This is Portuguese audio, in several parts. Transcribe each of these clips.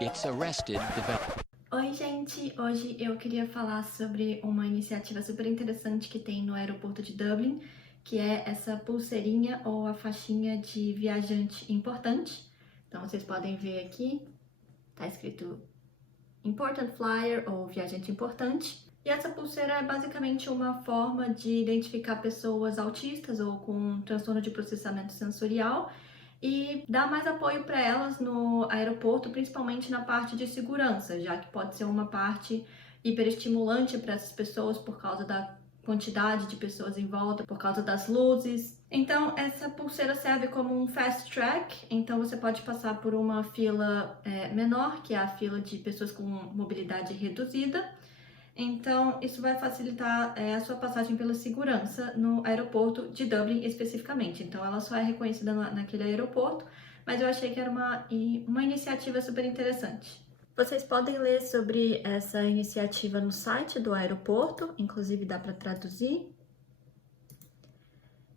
It's arrested development. Oi, gente! Hoje eu queria falar sobre uma iniciativa super interessante que tem no aeroporto de Dublin, que é essa pulseirinha ou a faixinha de viajante importante. Então, vocês podem ver aqui, tá escrito Important Flyer ou viajante importante. E essa pulseira é basicamente uma forma de identificar pessoas autistas ou com transtorno de processamento sensorial e dar mais apoio para elas no aeroporto, principalmente na parte de segurança, já que pode ser uma parte hiperestimulante para essas pessoas por causa da quantidade de pessoas em volta, por causa das luzes. Então, essa pulseira serve como um fast track, então você pode passar por uma fila menor, que é a fila de pessoas com mobilidade reduzida. Então, isso vai facilitar a sua passagem pela segurança no aeroporto de Dublin especificamente. Então, ela só é reconhecida naquele aeroporto, mas eu achei que era uma iniciativa super interessante. Vocês podem ler sobre essa iniciativa no site do aeroporto, inclusive dá para traduzir.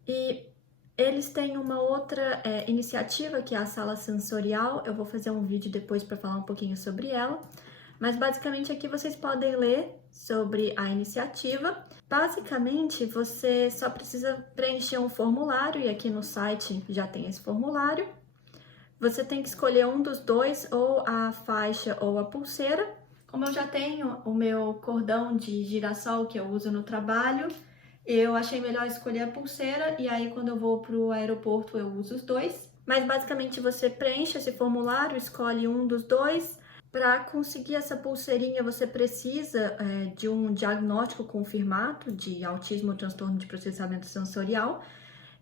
E eles têm uma outra iniciativa, que é a sala sensorial. Eu vou fazer um vídeo depois para falar um pouquinho sobre ela. Mas basicamente aqui vocês podem ler sobre a iniciativa. Basicamente, você só precisa preencher um formulário, e aqui no site já tem esse formulário. Você tem que escolher um dos dois, ou a faixa ou a pulseira. Como eu já tenho o meu cordão de girassol que eu uso no trabalho, eu achei melhor escolher a pulseira, e aí quando eu vou para o aeroporto eu uso os dois. Mas basicamente você preenche esse formulário, escolhe um dos dois. Para conseguir essa pulseirinha, você precisa de um diagnóstico confirmado de autismo ou transtorno de processamento sensorial.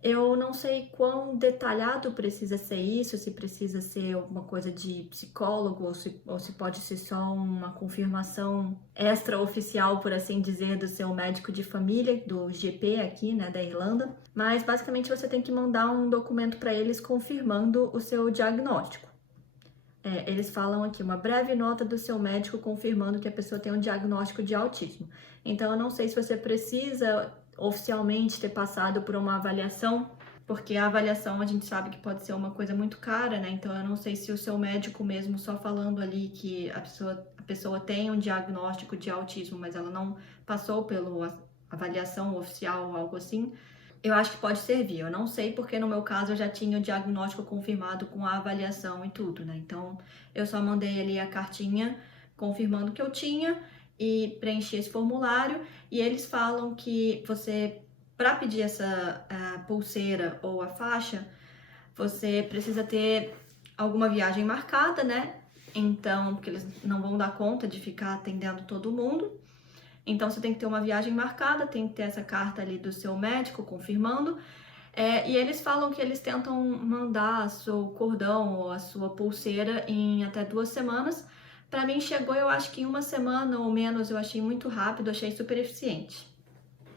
Eu não sei quão detalhado precisa ser isso, se precisa ser alguma coisa de psicólogo ou se pode ser só uma confirmação extraoficial, por assim dizer, do seu médico de família, do GP aqui, né, da Irlanda. Mas basicamente você tem que mandar um documento para eles confirmando o seu diagnóstico. Eles falam aqui, uma breve nota do seu médico confirmando que a pessoa tem um diagnóstico de autismo. Então, eu não sei se você precisa oficialmente ter passado por uma avaliação, porque a avaliação a gente sabe que pode ser uma coisa muito cara, né? Então, eu não sei se o seu médico mesmo só falando ali que a pessoa tem um diagnóstico de autismo, mas ela não passou pela avaliação oficial ou algo assim, eu acho que pode servir. Eu não sei porque no meu caso eu já tinha o diagnóstico confirmado com a avaliação e tudo, né? Então eu só mandei ali a cartinha confirmando que eu tinha e preenchi esse formulário, e eles falam que você, para pedir essa pulseira ou a faixa, você precisa ter alguma viagem marcada, né? Então, porque eles não vão dar conta de ficar atendendo todo mundo. Então, você tem que ter uma viagem marcada, tem que ter essa carta ali do seu médico confirmando. E eles falam que eles tentam mandar o seu cordão ou a sua pulseira em até 2 semanas. Para mim, chegou, eu acho que em 1 semana ou menos, eu achei muito rápido, achei super eficiente.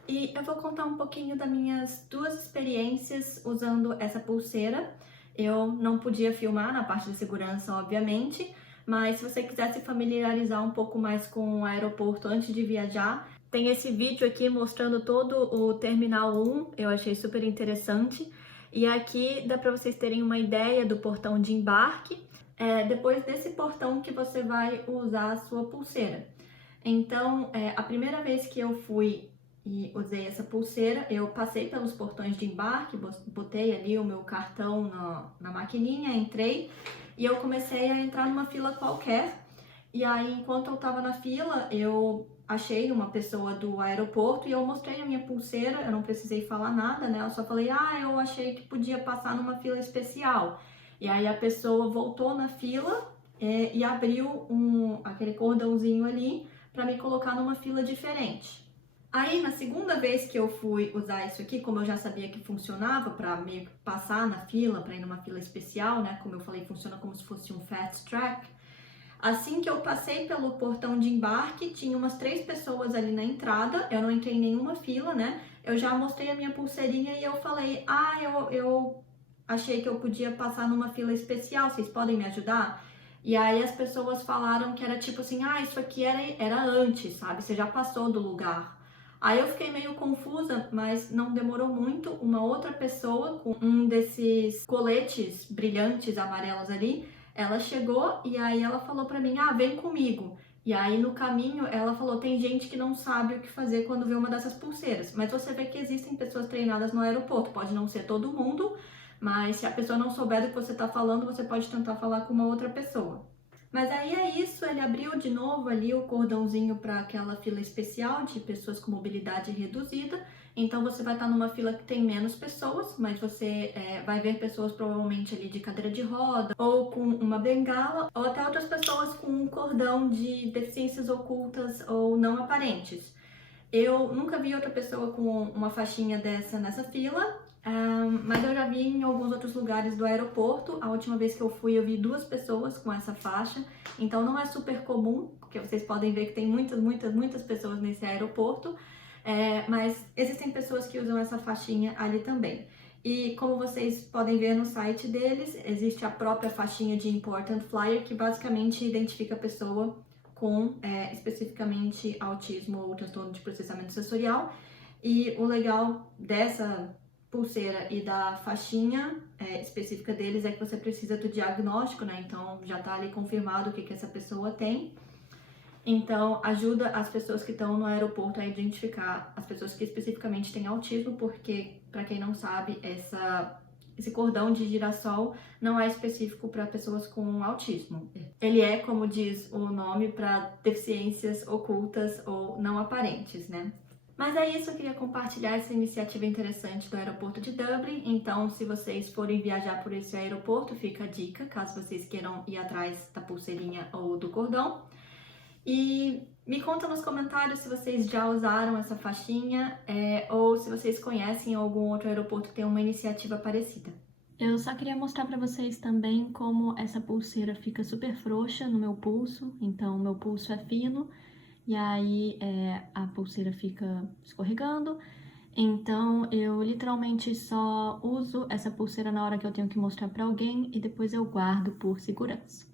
E eu vou contar um pouquinho das minhas 2 experiências usando essa pulseira. Eu não podia filmar na parte de segurança, obviamente, mas se você quiser se familiarizar um pouco mais com o aeroporto antes de viajar, tem esse vídeo aqui mostrando todo o Terminal 1, eu achei super interessante. E aqui dá para vocês terem uma ideia do portão de embarque. Depois desse portão que você vai usar a sua pulseira. Então, a primeira vez que eu fui e usei essa pulseira, eu passei pelos portões de embarque, botei ali o meu cartão na maquininha, entrei e eu comecei a entrar numa fila qualquer. E aí, enquanto eu tava na fila, eu achei uma pessoa do aeroporto e eu mostrei a minha pulseira, eu não precisei falar nada, né? Eu só falei, eu achei que podia passar numa fila especial. E aí a pessoa voltou na fila e abriu aquele cordãozinho ali para me colocar numa fila diferente. Aí, na segunda vez que eu fui usar isso aqui, como eu já sabia que funcionava para meio que passar na fila, para ir numa fila especial, né? Como eu falei, funciona como se fosse um fast track. Assim que eu passei pelo portão de embarque, tinha umas 3 pessoas ali na entrada, eu não entrei em nenhuma fila, né? Eu já mostrei a minha pulseirinha e eu falei, eu achei que eu podia passar numa fila especial, vocês podem me ajudar? E aí as pessoas falaram que era tipo assim, isso aqui era antes, sabe? Você já passou do lugar. Aí eu fiquei meio confusa, mas não demorou muito. Uma outra pessoa com um desses coletes brilhantes amarelos ali, ela chegou e aí ela falou pra mim, vem comigo. E aí no caminho ela falou, tem gente que não sabe o que fazer quando vê uma dessas pulseiras. Mas você vê que existem pessoas treinadas no aeroporto, pode não ser todo mundo, mas se a pessoa não souber do que você tá falando, você pode tentar falar com uma outra pessoa. Mas aí é isso, ele abriu de novo ali o cordãozinho para aquela fila especial de pessoas com mobilidade reduzida. Então você vai estar numa fila que tem menos pessoas, mas você vai ver pessoas provavelmente ali de cadeira de roda, ou com uma bengala, ou até outras pessoas com um cordão de deficiências ocultas ou não aparentes. Eu nunca vi outra pessoa com uma faixinha dessa nessa fila, mas eu já vi em alguns outros lugares do aeroporto. A última vez que eu fui, eu vi 2 pessoas com essa faixa, então não é super comum, porque vocês podem ver que tem muitas pessoas nesse aeroporto, mas existem pessoas que usam essa faixinha ali também. E como vocês podem ver no site deles, existe a própria faixinha de Important Flyer, que basicamente identifica a pessoa com especificamente autismo ou transtorno de processamento sensorial. E o legal dessa pulseira e da faixinha específica deles é que você precisa do diagnóstico, né? Então já tá ali confirmado o que essa pessoa tem. Então ajuda as pessoas que estão no aeroporto a identificar as pessoas que especificamente têm autismo, porque, para quem não sabe, esse cordão de girassol não é específico para pessoas com autismo. Ele é, como diz o nome, para deficiências ocultas ou não aparentes, né? Mas é isso, eu queria compartilhar essa iniciativa interessante do aeroporto de Dublin. Então, se vocês forem viajar por esse aeroporto, fica a dica, caso vocês queiram ir atrás da pulseirinha ou do cordão. E me conta nos comentários se vocês já usaram essa faixinha ou se vocês conhecem algum outro aeroporto que tem uma iniciativa parecida. Eu só queria mostrar para vocês também como essa pulseira fica super frouxa no meu pulso. Então, o meu pulso é fino e aí a pulseira fica escorregando. Então, eu literalmente só uso essa pulseira na hora que eu tenho que mostrar para alguém e depois eu guardo por segurança.